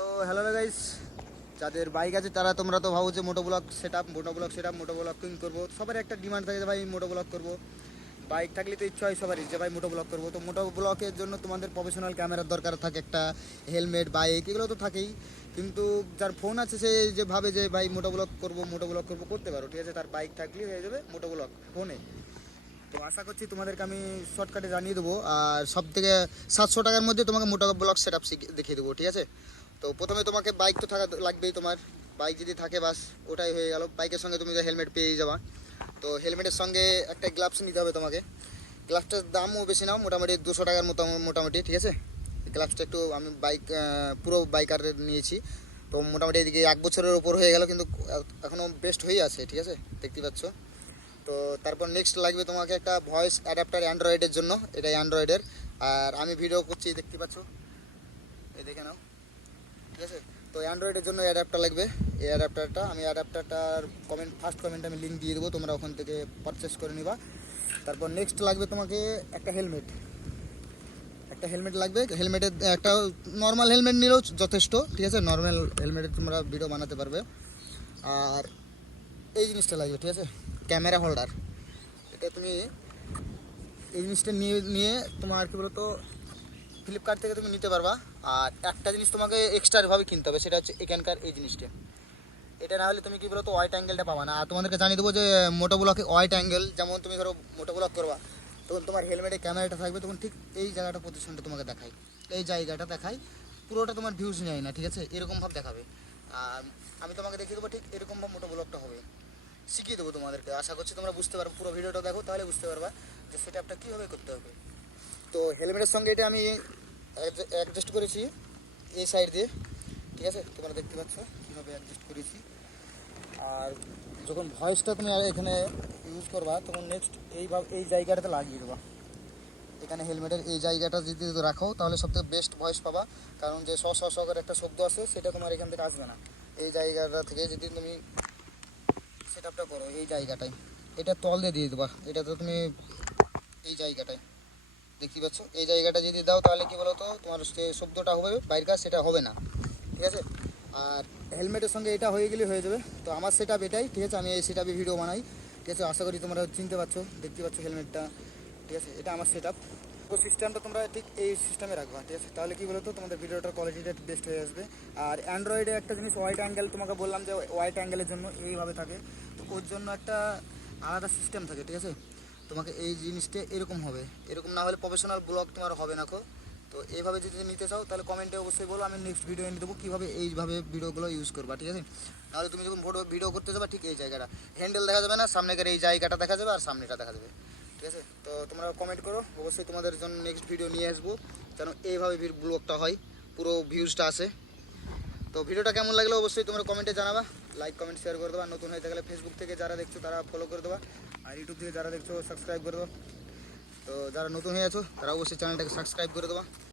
তো hello guys যাদের bike আছে তারা তোমরা তো ভাবো যে মোটো ব্লক সেট আপ মোটো ব্লক সেট আপ মোটো ব্লকিং করব। সবার একটা ডিমান্ড থাকে যে ভাই মোটো ব্লক করব। বাইক থাকলে তো ইচ্ছা হয় সবারই যে ভাই মোটো ব্লক করব। তো মোটো ব্লকের জন্য তোমাদের প্রফেশনাল ক্যামেরার দরকার থাকে একটা হেলমেট বাইক এগুলো তো থাকেই। কিন্তু যার ফোন আছে সে যে ভাবে যে ভাই মোটো ব্লক করব মোটো ব্লক করব, করতে পারো। ঠিক আছে, তার বাইক থাকলেই হয়ে যাবে মোটো ব্লক ফোনে তো আশা করছি তোমাদেরকে আমি শর্টকাটে জানিয়ে দেবো। আর সব থেকে সাতশো টাকার মধ্যে তোমাকে মোটো ব্লক সেট আপ দেখিয়ে দেবো। ঠিক আছে? তো প্রথমে তোমাকে বাইক তো থাকা লাগবেই তোমার। বাইক যদি থাকে বাস, ওটাই হয়ে গেল। বাইকের সঙ্গে তুমি তো হেলমেট পেয়ে যাবা। তো হেলমেটের সঙ্গে একটা গ্লাভস নিতে হবে তোমাকে। গ্লাভসটার দামও বেশি নাও, মোটামুটি দুশো টাকার মতো মোটামুটি, ঠিক আছে? গ্লাভসটা একটু আমি বাইক পুরো বাইকার নিয়েছি। তো মোটামুটি এদিকে এক বছরের ওপর হয়ে গেল, কিন্তু এখনও বেস্ট হয়েই আছে, ঠিক আছে? দেখতে পাচ্ছ? তো তারপর নেক্সট লাগবে তোমাকে একটা ভয়েস অ্যাডাপ্টার অ্যান্ড্রয়েডের জন্য। এটা অ্যান্ড্রয়েডের আর আমি ভিডিও করছি, দেখতে পাচ্ছ? এই দেখে নাও। ঠিক আছে? তো অ্যান্ড্রয়েডের জন্য অ্যাডাপ্টার লাগবে। এই অ্যাডাপ্টারটা আমি অ্যাডাপ্টারটার কমেন্ট ফার্স্ট কমেন্ট আমি লিঙ্ক দিয়ে দেবো, তোমরা ওখান থেকে পারচেস করে নিবা। তারপর নেক্সট লাগবে তোমাকে একটা হেলমেট একটা হেলমেট লাগবে। হেলমেটের একটা নর্মাল হেলমেট নিলেও যথেষ্ট, ঠিক আছে? নর্মাল হেলমেটে তোমরা ভিডিও বানাতে পারবে। আর এই জিনিসটা লাগবে, ঠিক আছে? ক্যামেরা হোল্ডার এটা তুমি এই জিনিসটা নিয়ে নিয়ে তোমার আর কী বলতো ফ্লিপকার্ট থেকে তুমি নিতে পারবা। আর একটা জিনিস তোমাকে এক্সট্রাভাবে কিনতে হবে, সেটা হচ্ছে এখানকার এই জিনিসটা। এটা না হলে তুমি কি তো ওয়াইট অ্যাঙ্গেলটা পাবা না। আর তোমাদেরকে জানিয়ে দেবো যে মোটো ব্লকে ওয়াইট অ্যাঙ্গেল যেমন তুমি ধরো মোটো ব্লক করবা, তখন তোমার হেলমেটে ক্যামেরাটা থাকবে, তখন ঠিক এই জায়গাটা পজিশনটা তোমাকে দেখায়। এই জায়গাটা দেখায়, পুরোটা তোমার ভিউজ নেয় না, ঠিক আছে? এরকমভাবে দেখাবে। আর আমি তোমাকে দেখিয়ে দেবো, ঠিক এরকমভাবে মোটো ব্লকটা হবে। শিখিয়ে দেবো তোমাদেরকে। আশা করছি তোমরা বুঝতে পারবে, পুরো ভিডিওটা দেখো, তাহলে বুঝতে পারবা যে সেটা কীভাবে করতে হবে। তো হেলমেটের সঙ্গে এটা আমি অ্যাডজাস্ট করেছি এই সাইড দিয়ে, ঠিক আছে? তোমরা দেখতে পাচ্ছ কীভাবে অ্যাডজাস্ট করেছি। আর যখন ভয়েসটা তুমি এখানে ইউজ করবা, তখন নেক্সট এইভাবে এই জায়গাটাতে লাগিয়ে দেবা। এখানে হেলমেটের এই জায়গাটা যদি রাখো, তাহলে সবথেকে বেস্ট ভয়েস পাবা। কারণ যে স স একটা শব্দ আছে, সেটা তোমার এখান থেকে আসবে না। এই জায়গাটা থেকে যদি তুমি সেট আপটা করো, এই জায়গাটায়, এটা তল দিয়ে দিয়ে দেবা। এটা তো তুমি এই জায়গাটায়। দেখতে পাচ্ছ? এই জায়গাটা যদি দাও তাহলে কি বলো তো তোমার যে শব্দটা হবে বাইরকার সেটা হবে না। ঠিক আছে? আর হেলমেটের সঙ্গে এটা হয়ে গেলে হয়ে যাবে। তো আমার সেট এটাই, ঠিক আছে? আমি এই সেট ভিডিও বানাই। ঠিক আছে? আশা করি তোমরা চিনতে পারছ, দেখতে পাচ্ছ হেলমেটটা। ঠিক আছে? এটা আমার সেট আপ তো সিস্টেমটা তোমরা ঠিক এই সিস্টেমে রাখবা, ঠিক আছে? তাহলে কি বলতো? তোমাদের ভিডিওটার কোয়ালিটিটা বেস্ট হয়ে আসবে। আর অ্যান্ড্রয়েডে একটা জিনিস হোয়াইট অ্যাঙ্গেল তোমাকে বললাম যে হোয়াইট অ্যাঙ্গেলের জন্য এইভাবে থাকে। তো ওর জন্য একটা আলাদা সিস্টেম থাকে, ঠিক আছে? তোমাকে এই জিনিসটা এরকম হবে। এরকম না হলে প্রফেশনাল ব্লগ তোমার হবে না তো এইভাবে যদি নিতে চাও, তাহলে কমেন্টে অবশ্যই বলো, আমি নেক্সট ভিডিও এনে দেবো কীভাবে এইভাবে ভিডিওগুলো ইউজ করবা, ঠিক আছে? নাহলে তুমি যখন ফটো ভিডিও করতে যাবে, ঠিক এই জায়গাটা। হ্যান্ডেল দেখা যাবে না, সামনেকার এই জায়গাটা দেখা যাবে আর সামনেটা দেখা যাবে, ঠিক আছে? তো তোমরা কমেন্ট করো, অবশ্যই তোমাদের জন্য নেক্সট ভিডিও নিয়ে আসব, যেন এইভাবে ব্লগটা হয়, পুরো ভিউজটা আসে। তো ভিডিওটা কেমন লাগল অবশ্যই তোমরা কমেন্টে জানাবা লাইক কমেন্ট শেয়ার করে দেবা। নতুন হয়ে থাকলে ফেসবুক থেকে যারা দেখছ, তারা ফলো করে দেবা। আর ইউটিউব থেকে যারা দেখছ সাবস্ক্রাইব করে দেবো তো যারা নতুন হয়ে আছো, তারা অবশ্যই চ্যানেলটাকে সাবস্ক্রাইব করে দেবা।